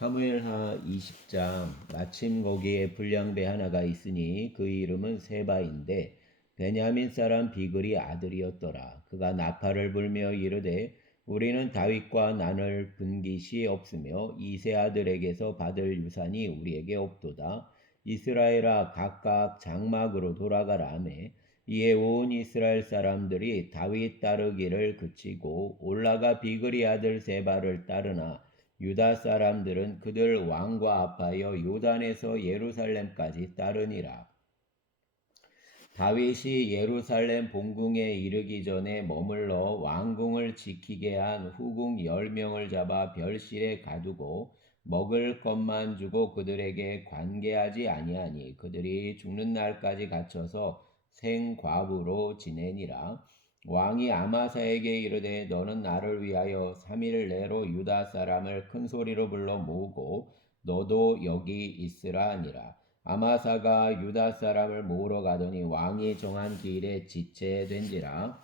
사무엘하 20장. 마침 거기에 불량배 하나가 있으니 그 이름은 세바인데 베냐민 사람 비글이 아들이었더라. 그가 나팔을 불며 이르되 우리는 다윗과 나눌 분깃이 없으며 이 세 아들에게서 받을 유산이 우리에게 없도다. 이스라엘아 각각 장막으로 돌아가라 하며 이에 온 이스라엘 사람들이 다윗 따르기를 그치고 올라가 비글이 아들 세바를 따르나 유다 사람들은 그들 왕과 합하여 요단에서 예루살렘까지 따르니라. 다윗이 예루살렘 본궁에 이르기 전에 머물러 왕궁을 지키게 한 후궁 10명을 잡아 별실에 가두고 먹을 것만 주고 그들에게 관계하지 아니하니 그들이 죽는 날까지 갇혀서 생과부로 지내니라. 왕이 아마사에게 이르되 너는 나를 위하여 3일 내로 유다 사람을 큰 소리로 불러 모으고 너도 여기 있으라 하니라. 아마사가 유다 사람을 모으러 가더니 왕이 정한 길에 지체된지라.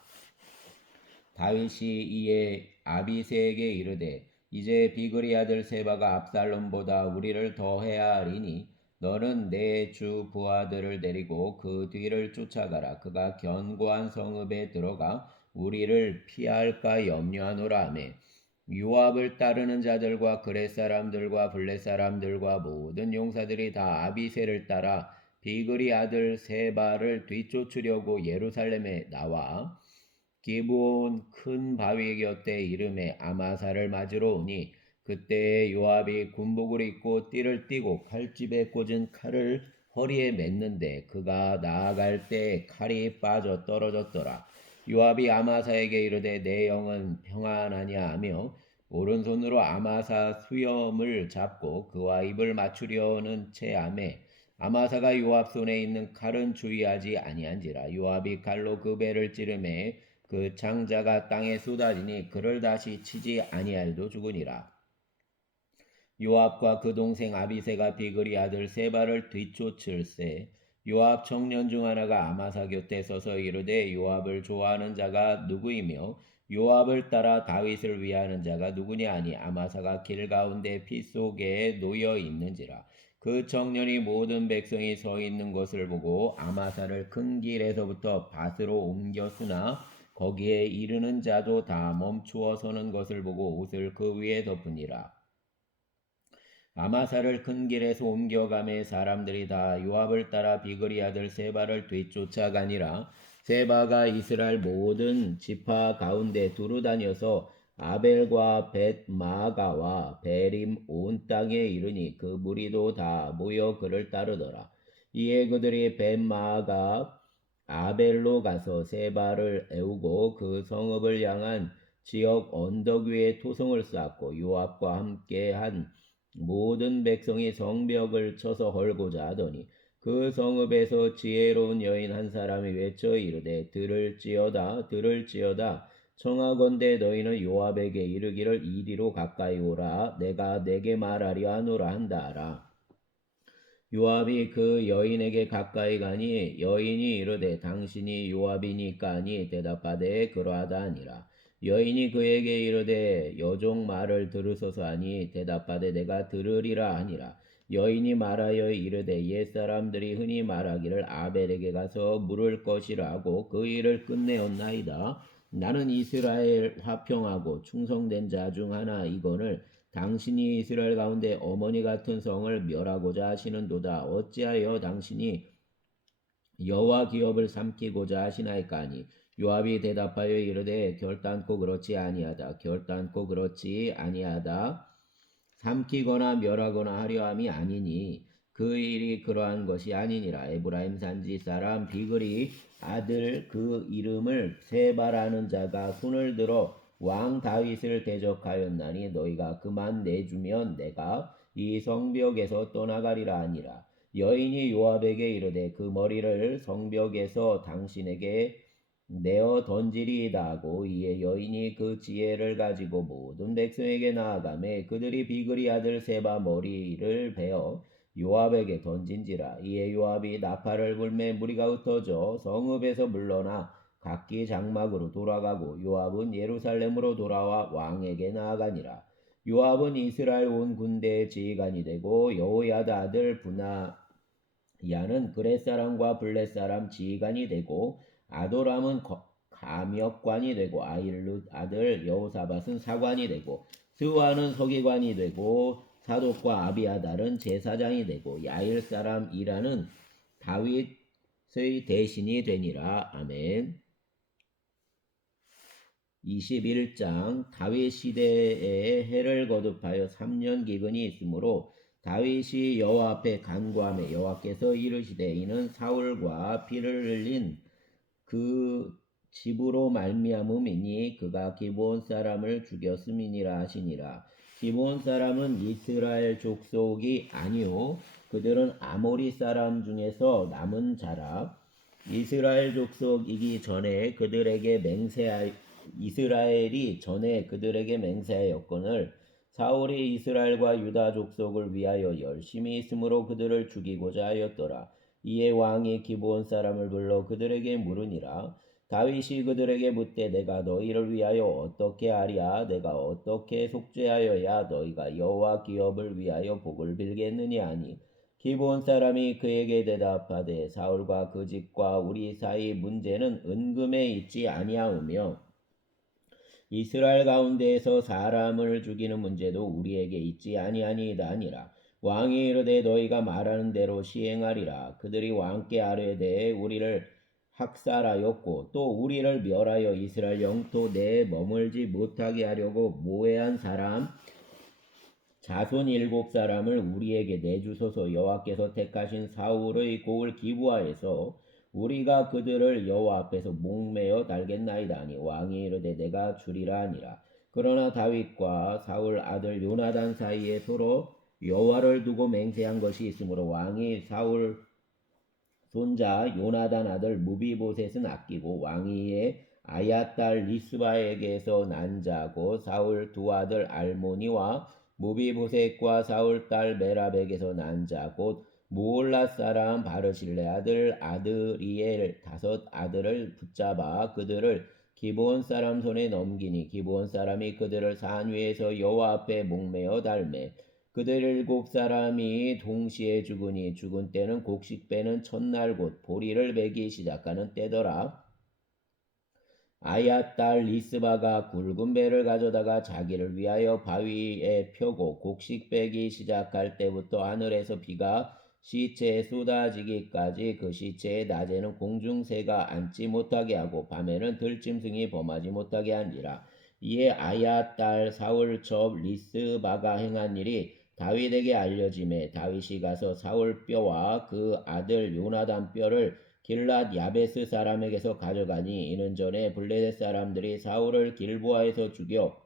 다윗이 이에 아비새에게 이르되 이제 비그리 아들 세바가 압살롬보다 우리를 더해야 하리니 너는 내 주 부하들을 데리고 그 뒤를 쫓아가라. 그가 견고한 성읍에 들어가 우리를 피할까 염려하노라 하매 요압을 따르는 자들과 그렛 사람들과 블렛 사람들과 모든 용사들이 다 아비새를 따라 비그리 아들 세바를 뒤쫓으려고 예루살렘에 나와 기브온 큰 바위 곁에 이름에 아마사를 맞으러 오니 그때 요압이 군복을 입고 띠를 띠고 칼집에 꽂은 칼을 허리에 맸는데 그가 나아갈 때 칼이 빠져 떨어졌더라. 요압이 아마사에게 이르되 내 영은 평안하냐 하며 오른손으로 아마사 수염을 잡고 그와 입을 맞추려는 체하매 아마사가 요압 손에 있는 칼은 주의하지 아니한지라. 요압이 칼로 그 배를 찌르매 그 창자가 땅에 쏟아지니 그를 다시 치지 아니하여도 죽으니라. 요압과 그 동생 아비새가 비그리 아들 세바를 뒤쫓을세 요압 청년 중 하나가 아마사 곁에 서서 이르되 요압을 좋아하는 자가 누구이며 요압을 따라 다윗을 위하는 자가 누구냐 하니 아마사가 길 가운데 피 속에 놓여 있는지라. 그 청년이 모든 백성이 서 있는 것을 보고 아마사를 큰 길에서부터 밭으로 옮겼으나 거기에 이르는 자도 다 멈추어 서는 것을 보고 옷을 그 위에 덮으니라. 아마사를 큰 길에서 옮겨가매 사람들이 다 요압을 따라 비그리 아들 세바를 뒤쫓아가니라. 세바가 이스라엘 모든 지파 가운데 두루 다녀서 아벨과 벳마가와 베림 온 땅에 이르니 그 무리도 다 모여 그를 따르더라. 이에 그들이 벳마가 아벨로 가서 세바를 애우고 그 성읍을 향한 지역 언덕 위에 토성을 쌓고 요압과 함께 한 모든 백성이 성벽을 쳐서 헐고자 하더니 그 성읍에서 지혜로운 여인 한 사람이 외쳐 이르되 들을지어다 들을지어다 청하건대 너희는 요압에게 이르기를 이리로 가까이 오라 내가 내게 말하려 하노라 한다 하라. 요압이 그 여인에게 가까이 가니 여인이 이르되 당신이 요압이니까 하니 대답하되 그러하다 하니라. 여인이 그에게 이르되 여종 말을 들으소서 하니 대답하되 내가 들으리라 하니라. 여인이 말하여 이르되 옛사람들이 흔히 말하기를 아벨에게 가서 물을 것이라 하고 그 일을 끝내었나이다. 나는 이스라엘 화평하고 충성된 자 중 하나이거늘 당신이 이스라엘 가운데 어머니 같은 성을 멸하고자 하시는도다. 어찌하여 당신이 여호와 기업을 삼키고자 하시나이까 하니 요압이 대답하여 이르되 결단코 그렇지 아니하다. 결단코 그렇지 아니하다. 삼키거나 멸하거나 하려 함이 아니니 그 일이 그러한 것이 아니니라. 에브라임 산지 사람 비글이 아들 그 이름을 세바라는 자가 손을 들어 왕 다윗을 대적하였나니 너희가 그만 내주면 내가 이 성벽에서 떠나가리라 하니라. 여인이 요압에게 이르되 그 머리를 성벽에서 당신에게 내어 던지리이다 하고 이에 여인이 그 지혜를 가지고 모든 백성에게 나아가매 그들이 비그리 아들 세바 머리를 베어 요압에게 던진지라. 이에 요압이 나팔을 불매 무리가 흩어져 성읍에서 물러나 각기 장막으로 돌아가고 요압은 예루살렘으로 돌아와 왕에게 나아가니라. 요압은 이스라엘 온 군대의 지휘관이 되고 여호야다 아들 분하야는 그렛 사람과 블렛 사람 지휘관이 되고 아도람은 감역관이 되고 아힐룻 아들 여호사밧은 사관이 되고 스와는 서기관이 되고 사독과 아비아달은 제사장이 되고 야일 사람 이라는 다윗의 대신이 되니라. 아멘. 21장 다윗 시대에 해를 거듭하여 3년 기근이 있으므로 다윗이 여호와 앞에 간구하며 여호와께서 이르시되 이는 사울과 피를 흘린 그 집으로 말미암음이니 그가 기브온 사람을 죽였음이니라 하시니라. 기브온 사람은 이스라엘 족속이 아니요 그들은 아모리 사람 중에서 남은 자라. 이스라엘 족속이기 전에 그들에게 이스라엘이 전에 그들에게 맹세하였거늘 사울이 이스라엘과 유다 족속을 위하여 열심히 있으므로 그들을 죽이고자 하였더라. 이에 왕이 기브온 사람을 불러 그들에게 물으니라. 다윗이 그들에게 묻되 내가 너희를 위하여 어떻게 하랴? 내가 어떻게 속죄하여야 너희가 여호와 기업을 위하여 복을 빌겠느냐 하니 기브온 사람이 그에게 대답하되 사울과 그 집과 우리 사이 문제는 은금에 있지 아니하오며 이스라엘 가운데에서 사람을 죽이는 문제도 우리에게 있지 아니하니이다 아니라. 왕이 이르되 너희가 말하는 대로 시행하리라. 그들이 왕께 아뢰되 우리를 학살하였고 또 우리를 멸하여 이스라엘 영토 내에 머물지 못하게 하려고 모해한 사람 자손 7사람을 우리에게 내주소서. 여호와께서 택하신 사울의 곡을 기부하여서 우리가 그들을 여호와 앞에서 목매어 달겠나이다 하니 왕이 이르되 내가 주리라 하니라. 그러나 다윗과 사울 아들 요나단 사이에 서로 여호와를 두고 맹세한 것이 있으므로 왕이 사울 손자 요나단 아들 무비보셋은 아끼고 왕위에 아야 딸 리스바에게서 난 자고 사울 두 아들 알모니와 무비보셋과 사울 딸 메랍에게서 난 자 곧 무올라 사람 바르실레 아들 아드리엘 5 아들을 붙잡아 그들을 기브온 사람 손에 넘기니 기브온 사람이 그들을 산 위에서 여호와 앞에 목매어 달매 그들 7사람이 동시에 죽으니 죽은 때는 곡식 빼는 첫날 곧 보리를 베기 시작하는 때더라. 아야 딸 리스바가 굵은 배를 가져다가 자기를 위하여 바위에 펴고 곡식 빼기 시작할 때부터 하늘에서 비가 시체에 쏟아지기까지 그 시체에 낮에는 공중새가 앉지 못하게 하고 밤에는 들짐승이 범하지 못하게 한지라. 이에 아야 딸 사울 첩 리스바가 행한 일이 다윗에게 알려짐에 다윗이 가서 사울 뼈와 그 아들 요나단 뼈를 길랏 야베스 사람에게서 가져가니 이는 전에 블레셋 사람들이 사울을 길보아에서 죽여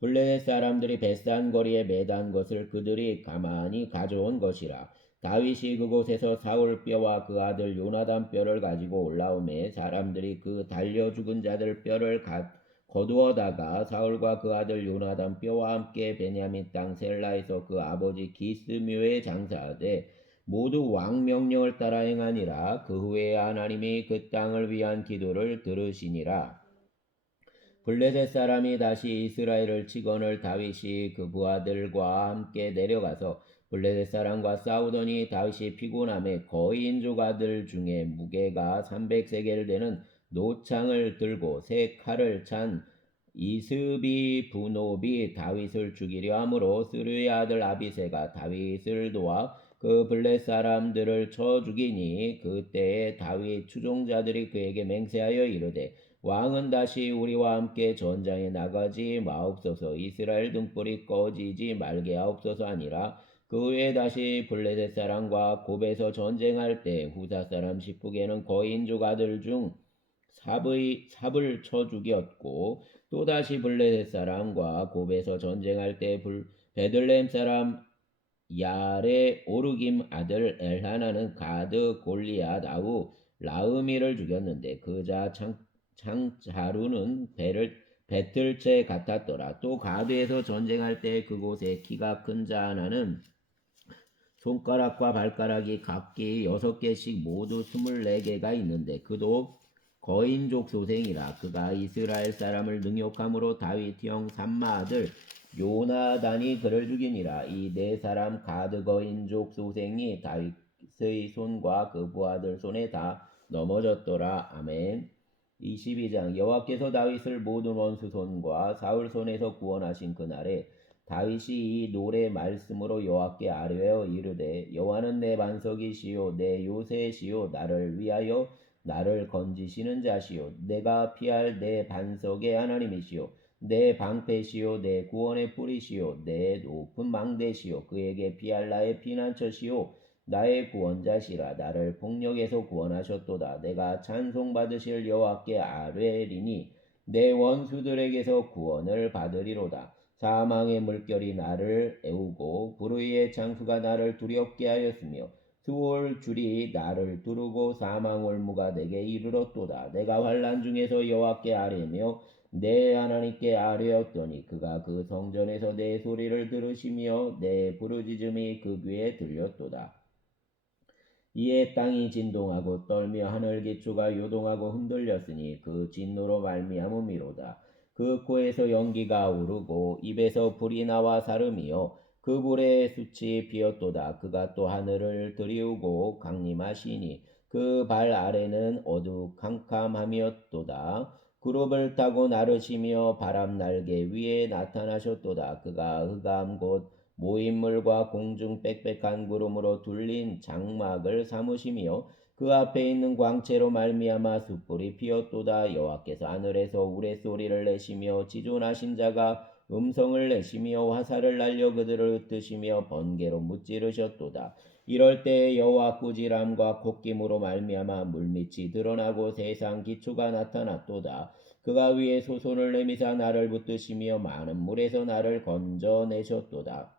블레셋 사람들이 벳산 거리에 매단 것을 그들이 가만히 가져온 것이라. 다윗이 그곳에서 사울 뼈와 그 아들 요나단 뼈를 가지고 올라오매 사람들이 그 달려 죽은 자들 뼈를 거두어다가 사울과 그 아들 요나단 뼈와 함께 베냐민 땅 셀라에서 그 아버지 기스묘에 장사하되 모두 왕 명령을 따라 행하니라. 그 후에 하나님이 그 땅을 위한 기도를 들으시니라. 블레셋 사람이 다시 이스라엘을 치거늘 다윗이 그 부하들과 함께 내려가서 블레셋 사람과 싸우더니 다윗이 피곤함에 거인족 아들 중에 무게가 300세겔 되는 노창을 들고 새 칼을 찬 이스비 분업이 다윗을 죽이려 하므로 스루의 아들 아비새가 다윗을 도와 그 블렛 사람들을 쳐 죽이니 그때에 다윗 추종자들이 그에게 맹세하여 이르되 왕은 다시 우리와 함께 전장에 나가지 마옵소서. 이스라엘 등불이 꺼지지 말게 하옵소서 아니라 그 후에 다시 블레셋 사람과 곱에서 전쟁할 때 후사 사람 십부게는 거인족 아들 중 삽을 쳐 죽였고 또다시 블레셋 사람과 곱에서 전쟁할 때 베들레헴 사람 야레 오르김 아들 엘하나는 가드 골리앗 아우 라흐미를 죽였는데 그자 창자루는 배틀채 같았더라. 또 가드에서 전쟁할 때 그곳에 키가 큰 자 하나는 손가락과 발가락이 각기 6개씩 모두 24개가 있는데 그도 거인족 소생이라. 그가 이스라엘 사람을 능욕함으로 다윗 형 삼마 아들 요나단이 그를 죽이니라. 이 네 사람 가드 거인족 소생이 다윗의 손과 그 부하들 손에 다 넘어졌더라. 아멘. 22장 여호와께서 다윗을 모든 원수 손과 사울 손에서 구원하신 그날에 다윗이 이 노래 말씀으로 여호와께 아뢰어 이르되 여호와는 내 반석이시요 내 요새시요 나를 위하여 나를 건지시는 자시요 내가 피할 내 반석의 하나님이시요 내 방패시요 내 구원의 뿌리시요 내 높은 망대시요 그에게 피할 나의 피난처시요 나의 구원자시라. 나를 폭력에서 구원하셨도다. 내가 찬송받으실 여호와께 아뢰리니 내 원수들에게서 구원을 받으리로다. 사망의 물결이 나를 애우고 불의의 창수가 나를 두렵게 하였으며 수월 줄이 나를 두르고 사망 올무가 내게 이르렀도다. 내가 환난 중에서 여호와께 아뢰며 내 하나님께 아뢰었더니 그가 그 성전에서 내 소리를 들으시며 내 부르짖음이 그 귀에 들렸도다. 이에 땅이 진동하고 떨며 하늘 기초가 요동하고 흔들렸으니 그 진노로 말미암음이로다. 그 코에서 연기가 오르고 입에서 불이 나와 사름이요 그 불에 숯이 피었도다. 그가 또 하늘을 들이우고 강림하시니 그 발 아래는 어두캄캄함이었도다. 구름을 타고 나르시며 바람 날개 위에 나타나셨도다. 그가 흑암 곧 모인물과 공중 빽빽한 구름으로 둘린 장막을 삼으시며 그 앞에 있는 광채로 말미암아 숯불이 피었도다. 여호와께서 하늘에서 우레소리를 내시며 지존하신 자가 음성을 내시며 화살을 날려 그들을 흩으시며 번개로 무찌르셨도다. 이럴 때 여호와 꾸지람과 콧김으로 말미암아 물밑이 드러나고 세상 기초가 나타났도다. 그가 위에 소손을 내미사 나를 붙드시며 많은 물에서 나를 건져내셨도다.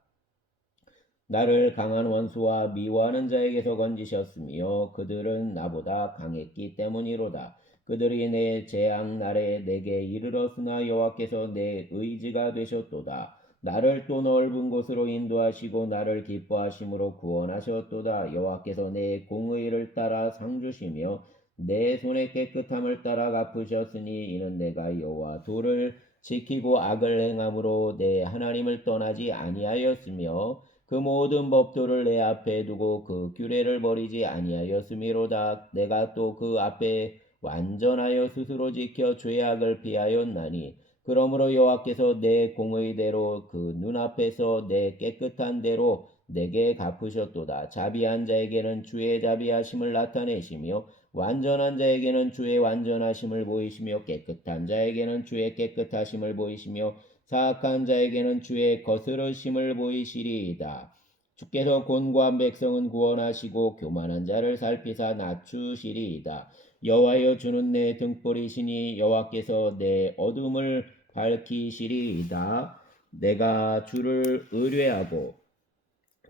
나를 강한 원수와 미워하는 자에게서 건지셨으며 그들은 나보다 강했기 때문이로다. 그들이 내 재앙 날에 내게 이르렀으나 여호와께서 내 의지가 되셨도다. 나를 또 넓은 곳으로 인도하시고 나를 기뻐하심으로 구원하셨도다. 여호와께서 내 공의를 따라 상 주시며 내 손의 깨끗함을 따라 갚으셨으니 이는 내가 여호와 도를 지키고 악을 행함으로 내 하나님을 떠나지 아니하였으며 그 모든 법도를 내 앞에 두고 그 규례를 버리지 아니하였음이로다. 내가 또 그 앞에 완전하여 스스로 지켜 죄악을 피하였나니 그러므로 여호와께서 내 공의대로 그 눈앞에서 내 깨끗한 대로 내게 갚으셨도다. 자비한 자에게는 주의 자비하심을 나타내시며 완전한 자에게는 주의 완전하심을 보이시며 깨끗한 자에게는 주의 깨끗하심을 보이시며 사악한 자에게는 주의 거스르심을 보이시리이다. 주께서 곤고한 백성은 구원하시고 교만한 자를 살피사 낮추시리이다. 여호와여 주는 내 등불이시니 여호와께서 내 어둠을 밝히시리이다. 내가 주를 의뢰하고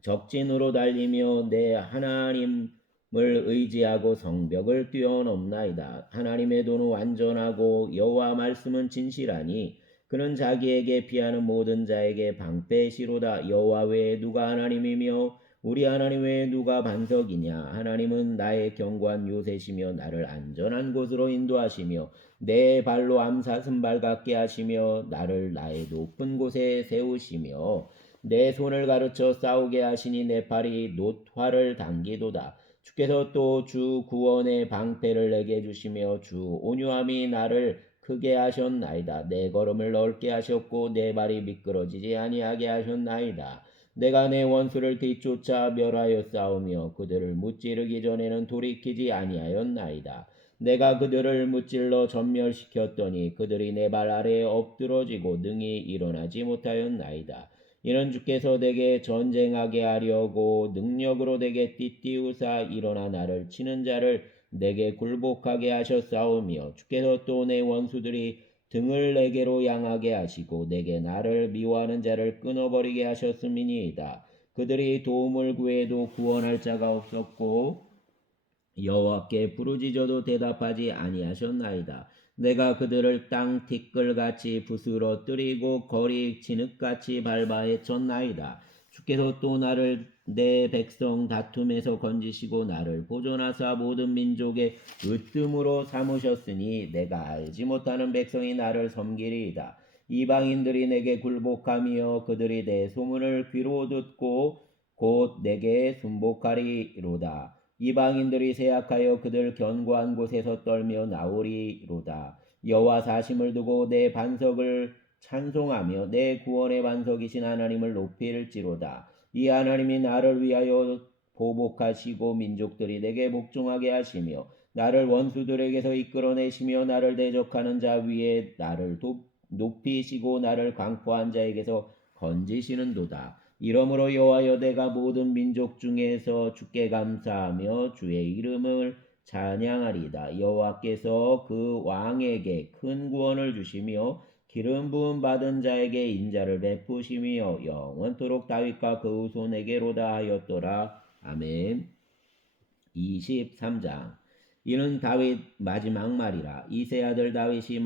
적진으로 달리며 내 하나님을 의지하고 성벽을 뛰어넘나이다. 하나님의 도는 완전하고 여호와 말씀은 진실하니 그는 자기에게 피하는 모든 자에게 방패시로다. 여호와 외에 누가 하나님이며 우리 하나님 외에 누가 반석이냐. 하나님은 나의 견고한 요새시며 나를 안전한 곳으로 인도하시며 내 발로 암사슴 발 같게 하시며 나를 나의 높은 곳에 세우시며 내 손을 가르쳐 싸우게 하시니 내 팔이 놋화를 당기도다. 주께서 또 주 구원의 방패를 내게 주시며 주 온유함이 나를 크게 하셨나이다. 내 걸음을 넓게 하셨고 내 발이 미끄러지지 아니하게 하셨나이다. 내가 내 원수를 뒤쫓아 멸하여 싸우며 그들을 무찌르기 전에는 돌이키지 아니하였나이다. 내가 그들을 무찔러 전멸시켰더니 그들이 내 발 아래에 엎드러지고 능히 일어나지 못하였나이다. 이는 주께서 내게 전쟁하게 하려고 능력으로 내게 띠띠우사 일어나 나를 치는 자를 내게 굴복하게 하셨사오며 주께서 또 내 원수들이 등을 내게로 향하게 하시고 내게 나를 미워하는 자를 끊어버리게 하셨음이니이다. 그들이 도움을 구해도 구원할 자가 없었고 여호와께 부르짖어도 대답하지 아니하셨나이다. 내가 그들을 땅 티끌같이 부스러뜨리고 거리 진흙같이 밟아 헤쳤나이다. 주께서 또 나를 내 백성 다툼에서 건지시고 나를 보존하사 모든 민족의 으뜸으로 삼으셨으니 내가 알지 못하는 백성이 나를 섬기리이다. 이방인들이 내게 굴복하며 그들이 내 소문을 귀로 듣고 곧 내게 순복하리로다. 이방인들이 세약하여 그들 견고한 곳에서 떨며 나오리로다. 여호와 사심을 두고 내 반석을 찬송하며 내 구원의 반석이신 하나님을 높일지로다. 이 하나님이 나를 위하여 보복하시고 민족들이 내게 복종하게 하시며 나를 원수들에게서 이끌어내시며 나를 대적하는 자 위에 나를 높이시고 나를 강포한 자에게서 건지시는도다. 이러므로 여호와여 내가 모든 민족 중에서 주께 감사하며 주의 이름을 찬양하리다. 여호와께서 그 왕에게 큰 구원을 주시며 기름 부음 받은 자에게 인자를 베푸시며 영원토록 다윗과 그 후손에게로다 하였더라. 아멘. 23장. 이는 다윗 마지막 말이라. 이세 아들 다윗이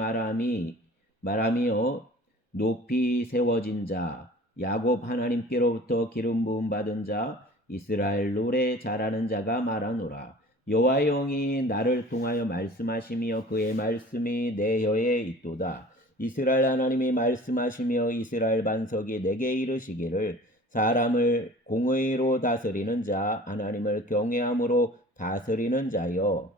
말하며 높이 세워진 자, 야곱 하나님께로부터 기름 부음 받은 자, 이스라엘 노래 잘하는 자가 말하노라. 여호와의 영이 나를 통하여 말씀하시며 그의 말씀이 내 혀에 있도다. 이스라엘 하나님이 말씀하시며 이스라엘 반석이 내게 이르시기를 사람을 공의로 다스리는 자, 하나님을 경외함으로 다스리는 자여.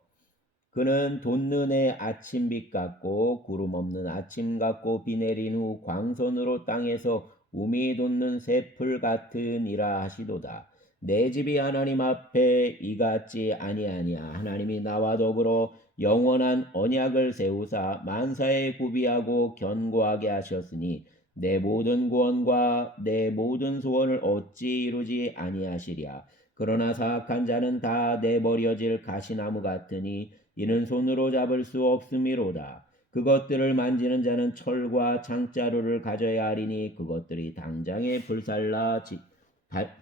그는 돋는 아침빛 같고 구름 없는 아침 같고 비 내린 후 광선으로 땅에서 우미 돋는 새풀 같으니라 하시도다. 내 집이 하나님 앞에 이같지 아니하냐. 하나님이 나와 더불어 영원한 언약을 세우사 만사에 구비하고 견고하게 하셨으니 내 모든 구원과 내 모든 소원을 어찌 이루지 아니하시랴. 그러나 사악한 자는 다 내버려질 가시나무 같으니 이는 손으로 잡을 수 없음이로다. 그것들을 만지는 자는 철과 창자루를 가져야 하리니 그것들이 당장에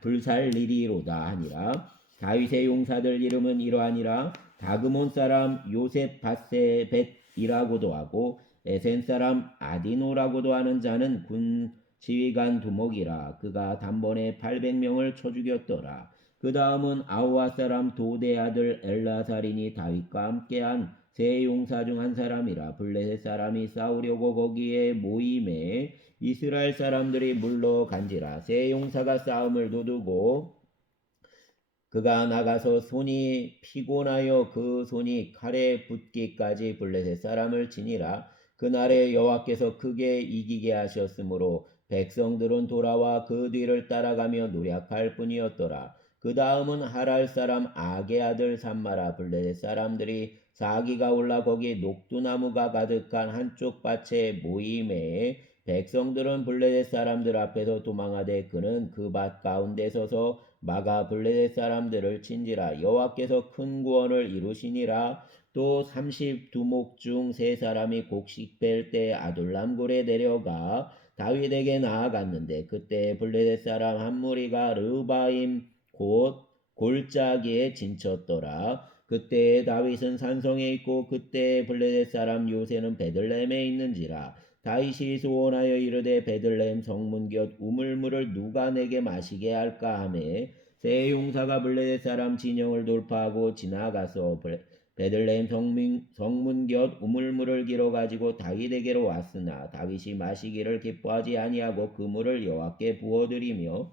불살리리로다 하니라. 다윗의 용사들 이름은 이러하니라. 다그몬 사람 요셉 바세벳이라고도 하고 에센 사람 아디노라고도 하는 자는 군 지휘관 두목이라. 그가 단번에 800명을 쳐 죽였더라. 그 다음은 아우아 사람 도대 아들 엘라살인이 다윗과 함께한 세 용사 중 한 사람이라. 블레셋 사람이 싸우려고 거기에 모임에 이스라엘 사람들이 물러간지라. 세 용사가 싸움을 도두고 그가 나가서 손이 피곤하여 그 손이 칼에 붙기까지 블레셋 사람을 치니라. 그날에 여호와께서 크게 이기게 하셨으므로 백성들은 돌아와 그 뒤를 따라가며 노력할 뿐이었더라. 그 다음은 하랄 사람 아게 아들 산마라. 블레셋 사람들이 사기가 올라 거기 녹두나무가 가득한 한쪽 밭에 모임에 백성들은 블레셋 사람들 앞에서 도망하되 그는 그 밭 가운데 서서 마가 블레셋 사람들을 친지라. 여호와께서 큰 구원을 이루시니라. 또 32목 중 세 사람이 곡식 뺄 때 아둘람 굴에 내려가 다윗에게 나아갔는데 그때 블레셋 사람 한 무리가 르바임 곧 골짜기에 진쳤더라. 그때 다윗은 산성에 있고 그때 블레셋 사람 요새는 베들레헴에 있는지라. 다윗이 소원하여 이르되 베들레헴 성문 곁 우물물을 누가 내게 마시게 할까 하매 세 용사가 블레셋 사람 진영을 돌파하고 지나가서 베들레헴 성문 곁 우물물을 길어 가지고 다윗에게로 왔으나 다윗이 마시기를 기뻐하지 아니하고 그 물을 여호와께 부어드리며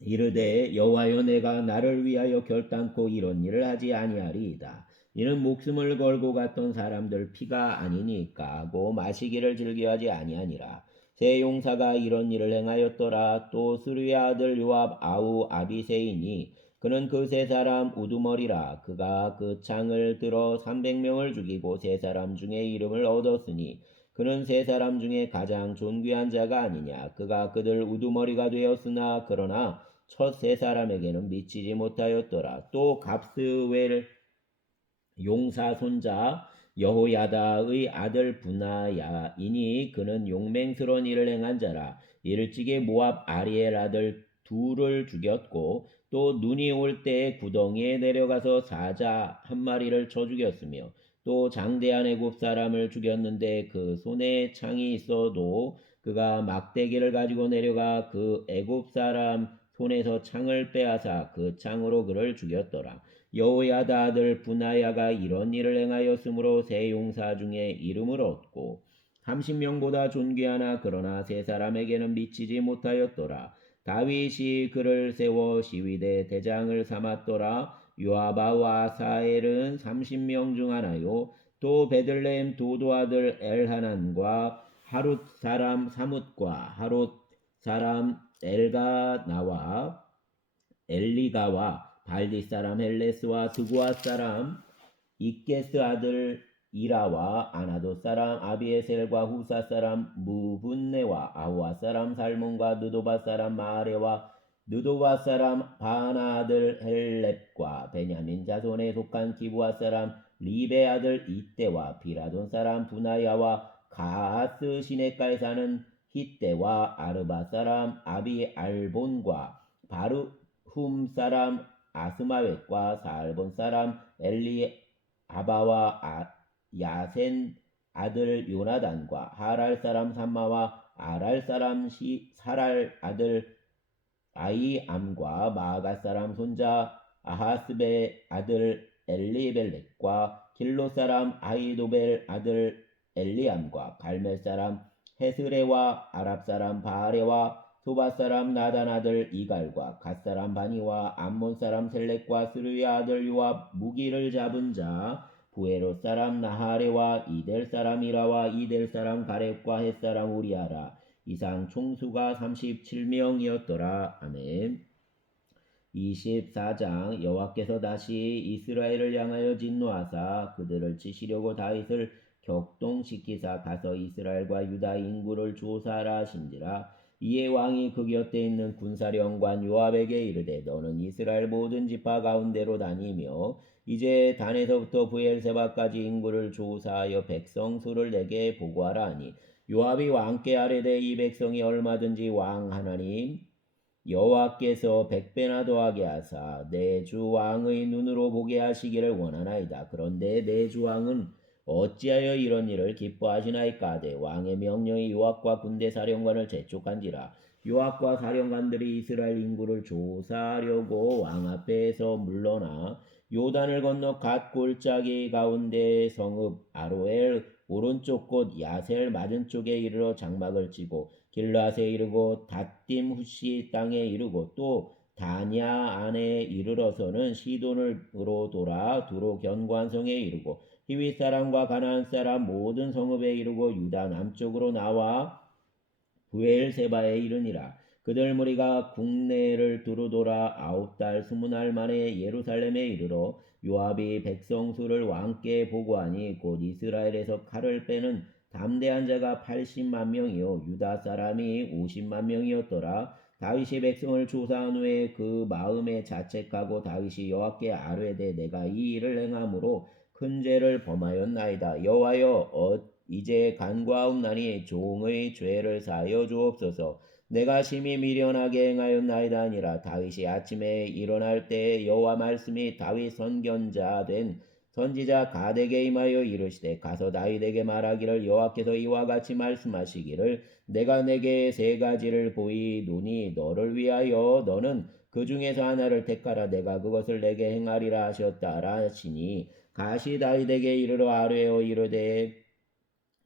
이르되 여호와여 내가 나를 위하여 결단코 이런 일을 하지 아니하리이다. 이는 목숨을 걸고 갔던 사람들 피가 아니니까 하고 마시기를 즐겨하지 아니하니라. 세 용사가 이런 일을 행하였더라. 또 스루의 아들 요압 아우 아비세이니 그는 그 세 사람 우두머리라. 그가 그 창을 들어 300명을 죽이고 세 사람 중에 이름을 얻었으니 그는 세 사람 중에 가장 존귀한 자가 아니냐. 그가 그들 우두머리가 되었으나 그러나 첫 세 사람에게는 미치지 못하였더라. 또 갑스웰 용사 손자 여호야다의 아들 분하야이니 그는 용맹스러운 일을 행한 자라. 일찍이 모압 아리엘 아들 둘을 죽였고 또 눈이 올 때에 구덩이에 내려가서 사자 한 마리를 쳐 죽였으며 또 장대한 애굽 사람을 죽였는데 그 손에 창이 있어도 그가 막대기를 가지고 내려가 그 애굽 사람 손에서 창을 빼앗아 그 창으로 그를 죽였더라. 여호야다 아들 분하야가 이런 일을 행하였으므로 세 용사 중에 이름을 얻고 30명보다 존귀하나 그러나 세 사람에게는 미치지 못하였더라. 다윗이 그를 세워 시위대 대장을 삼았더라. 요아바와 아사엘은 30명 중 하나요. 또 베들레헴 도도 아들 엘하난과 하룻 사람 사뭇과 하롯 사람 엘리가와 발디 사람 헬레스와 드구아 사람 이게스 아들 이라와 아나도 사람 아비에셀과 후사 사람 무분네와 아우아 사람 살몬과 느도바 사람 마아레와 느도바 사람 바나 아들 헬렙과 베냐민 자손에 속한 기부아 사람 리베 아들 이때와 비라돈 사람 분하야와 가스 시내가에 사는 히때와 아르바 사람 아비 알본과 바르훔 사람 아스마웻과 살본 사람 엘리 아바와 야센 아들 요나단과 하랄 사람 삼마와 아랄 사람 사랄 아들 아이암과 마아가 사람 손자 아하스베 아들 엘리벨렉과 길로 사람 아이도벨 아들 엘리암과 갈멜 사람 헤스레와 아랍 사람 바아레와 소바 사람 나단 아들 이갈과 갓 사람 바니와 암몬 사람 셀렉과 스루야 아들 요압 무기를 잡은 자 부에롯 사람 나하레와 이델 사람 이라와 이델 사람 가렙과 헷 사람 우리아라. 이상 총수가 37명이었더라. 아멘. 24장 여호와께서 다시 이스라엘을 향하여 진노하사 그들을 치시려고 다윗을 격동시키사 가서 이스라엘과 유다 인구를 조사하라 하신지라. 이에 왕이 그 곁에 있는 군사령관 요압에게 이르되 너는 이스라엘 모든 지파 가운데로 다니며 이제 단에서부터 브엘세바까지 인구를 조사하여 백성 수를 내게 보고하라 하니 요압이 왕께 아뢰되 이 백성이 얼마든지 왕 하나님 여호와께서 100배나 더하게 하사 내 주 왕의 눈으로 보게 하시기를 원하나이다. 그런데 내 주 왕은 어찌하여 이런 일을 기뻐하시나이까 하되 왕의 명령이 요압과 군대 사령관을 재촉한지라. 요압과 사령관들이 이스라엘 인구를 조사하려고 왕 앞에서 물러나 요단을 건너 갓 골짜기 가운데 성읍 아로엘 오른쪽 곳 야셀 맞은 쪽에 이르러 장막을 치고 길라스에 이르고 닷딤 후시 땅에 이르고 또 다냐 안에 이르러서는 시돈으로 돌아 두로 견고한 성에 이르고 히윗 사람과 가나안 사람 모든 성읍에 이르고 유다 남쪽으로 나와 브엘세바에 이르니라. 그들 무리가 국내를 두루 돌아 9달 20날 만에 예루살렘에 이르러 요압이 백성 수를 왕께 보고하니 곧 이스라엘에서 칼을 빼는 담대한 자가 80만 명이요 유다 사람이 50만 명이었더라. 다윗이 백성을 조사한 후에 그 마음에 자책하고 다윗이 여호와께 아뢰되 내가 이 일을 행함으로 큰 죄를 범하였나이다. 여호와여 이제 간과하옵나니 종의 죄를 사하여 주옵소서. 내가 심히 미련하게 행하였나이다 아니라. 다윗이 아침에 일어날 때 여호와 말씀이 다윗 선견자 된 선지자 가덱에 임하여 이르시되 가서 다윗에게 말하기를 여호와께서 이와 같이 말씀하시기를 내가 내게 세 가지를 보이노니 너를 위하여 너는 그 중에서 하나를 택하라. 내가 그것을 내게 행하리라 하셨다라 하시니 가시 다윗에게 이르러 아뢰어 이르되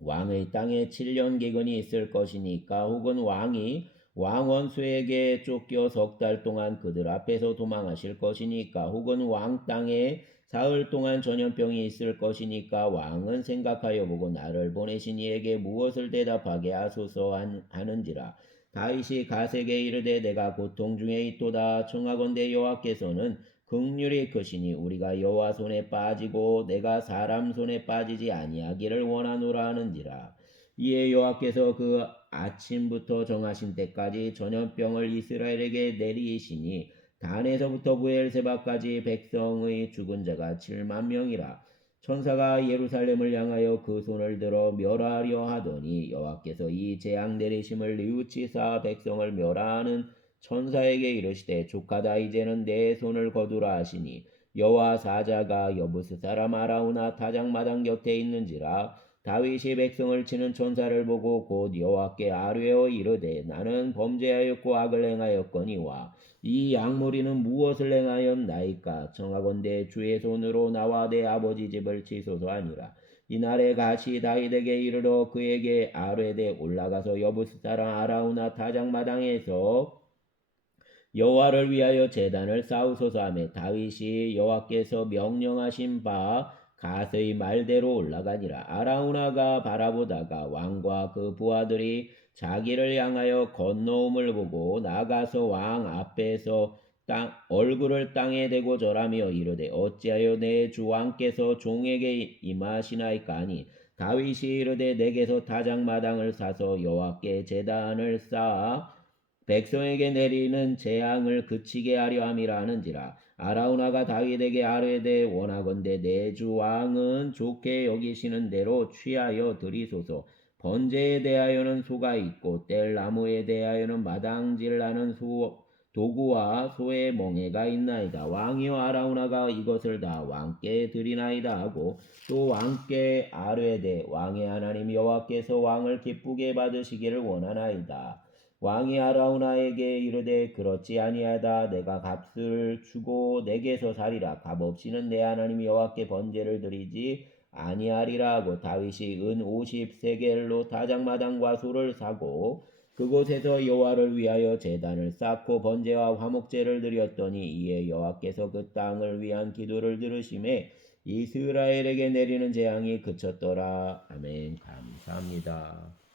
왕의 땅에 7년 기근이 있을 것이니까 혹은 왕이 왕원수에게 쫓겨 3달 동안 그들 앞에서 도망하실 것이니까 혹은 왕 땅에 사흘 동안 전염병이 있을 것이니까 왕은 생각하여 보고 나를 보내신 이에게 무엇을 대답하게 하소서 하는지라. 다윗이 가세게 이르되 내가 고통 중에 있도다. 청하건대 여호와께서는 긍휼이 크시니 우리가 여호와 손에 빠지고 내가 사람 손에 빠지지 아니하기를 원하노라 하는지라. 이에 여호와께서 그 아침부터 정하신 때까지 전염병을 이스라엘에게 내리시니 단에서부터 브엘세바까지 백성의 죽은 자가 7만 명이라. 천사가 예루살렘을 향하여 그 손을 들어 멸하려 하더니 여호와께서 이 재앙 내리심을 뉘우치사 백성을 멸하는 천사에게 이르시되 족하다 이제는 내 손을 거두라 하시니 여호와 사자가 여부스 사람 아라우나 타작마당 곁에 있는지라. 다윗이 백성을 치는 천사를 보고 곧 여호와께 아뢰어 이르되 나는 범죄하였고 악을 행하였거니와 이 양무리는 무엇을 행하였나이까. 청하건대 주의 손으로 나와 내 아버지 집을 치소서 하니라. 이날에 가시 다윗에게 이르러 그에게 아뢰되 올라가서 여부스 사람 아라우나 타작마당에서 여호와를 위하여 제단을 쌓으소서 하며 다윗이 여호와께서 명령하신 바 가서의 말대로 올라가니라. 아라우나가 바라보다가 왕과 그 부하들이 자기를 향하여 건너옴을 보고 나가서 왕 앞에서 얼굴을 땅에 대고 절하며 이르되 어찌하여 내 주 왕께서 종에게 임하시나이까 하니 다윗이 이르되 내게서 타작마당을 사서 여호와께 제단을 쌓아 백성에게 내리는 재앙을 그치게 하려 함이라 하는지라. 아라우나가 다윗에게 아뢰되 원하건대 내 주 왕은 좋게 여기시는 대로 취하여 드리소서. 번제에 대하여는 소가 있고 뗄 나무에 대하여는 마당질나는 도구와 소의 멍에가 있나이다. 왕이여 아라우나가 이것을 다 왕께 드리나이다 하고 또 왕께 아뢰되 왕의 하나님 여호와께서 왕을 기쁘게 받으시기를 원하나이다. 왕이 아라우나에게 이르되 그렇지 아니하다. 내가 값을 주고 내게서 살이라. 값 없이는 내 하나님 여호와께 번제를 드리지 아니하리라 하고 다윗이 은 50세겔로 타작마당과 소를 사고 그곳에서 여호와를 위하여 제단을 쌓고 번제와 화목제를 드렸더니 이에 여호와께서 그 땅을 위한 기도를 들으심에 이스라엘에게 내리는 재앙이 그쳤더라. 아멘. 감사합니다.